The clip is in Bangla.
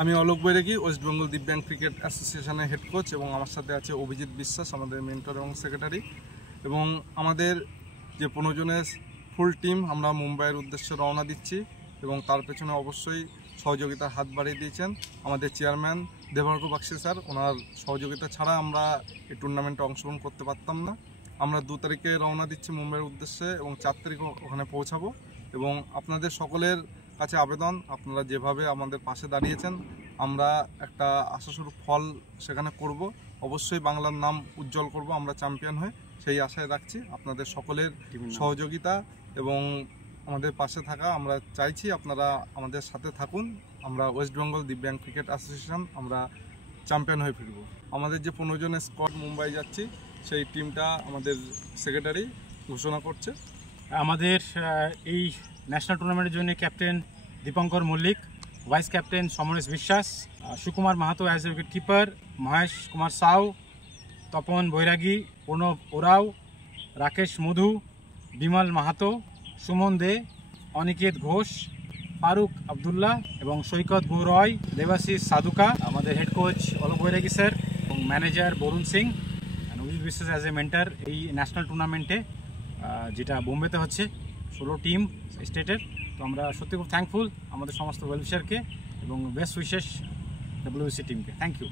আমি অলোক বৈরাগী, ওয়েস্ট বেঙ্গল দিব্যাঙ্গ ক্রিকেট অ্যাসোসিয়েশনের হেড কোচ এবং আমার সাথে আছে অভিজিৎ বিশ্বাস, আমাদের মেন্টর এবং সেক্রেটারি। এবং আমাদের যে 15 জনের ফুল টিম আমরা মুম্বাইয়ের উদ্দেশ্যে রওনা দিচ্ছি এবং তার পেছনে অবশ্যই সহযোগিতার হাত বাড়িয়ে দিয়েছেন আমাদের চেয়ারম্যান দেবার্ঘ বাগচি স্যার। ওনার সহযোগিতা ছাড়া আমরা এই টুর্নামেন্টে অংশগ্রহণ করতে পারতাম না। আমরা 2 তারিখে রওনা দিচ্ছি মুম্বাইয়ের উদ্দেশ্যে এবং 4 তারিখে ওখানে পৌঁছাবো। এবং আপনাদের সকলের কাছে আবেদন, আপনারা যেভাবে আমাদের পাশে দাঁড়িয়েছেন, আমরা একটা আশাস্বরূপ ফল সেখানে করব। অবশ্যই বাংলার নাম উজ্জ্বল করব আমরা চ্যাম্পিয়ন হয়ে, সেই আশায় রাখছি। আপনাদের সকলের সহযোগিতা এবং আমাদের পাশে থাকা আমরা চাইছি, আপনারা আমাদের সাথে থাকুন। আমরা ওয়েস্ট বেঙ্গল দিব্যাঙ্গ ক্রিকেট অ্যাসোসিয়েশন আমরা চ্যাম্পিয়ন হয়ে ফিরব। আমাদের যে 15 জনের স্কোয়াড মুম্বাই যাচ্ছি, সেই টিমটা আমাদের সেক্রেটারি ঘোষণা করছে। আমাদের এই ন্যাশনাল টুর্নামেন্টের জন্য captain Dipankar Mallick, vice captain Samaresh Biswas, Sukumar Mahato as a wicket keeper, Mahesh Kumar Sau, Tapan Bairagi, Pranab Oraon, Rakesh মধু, বিমল মাহাতো, সুমন দে, অনিকেত ঘোষ, ফারুক আবদুল্লাহ এবং সৈকত গৌরয়, দেবাশিস সাধুকা। আমাদের হেড কোচ অলোক বৈরাগী স্যার এবং ম্যানেজার বরুণ সিং, অভিজিৎ বিশ্বাস অ্যাজ এ মেন্টার এই ন্যাশনাল টুর্নামেন্টে যেটা বোম্বেতে হচ্ছে 16 টিম স্টেটের। তো আমরা সত্যি খুব থ্যাঙ্কফুল আমাদের সমস্ত ওয়েলফেয়ারকে এবং বেস্ট উইশেস WBC টিমকে। Thank you.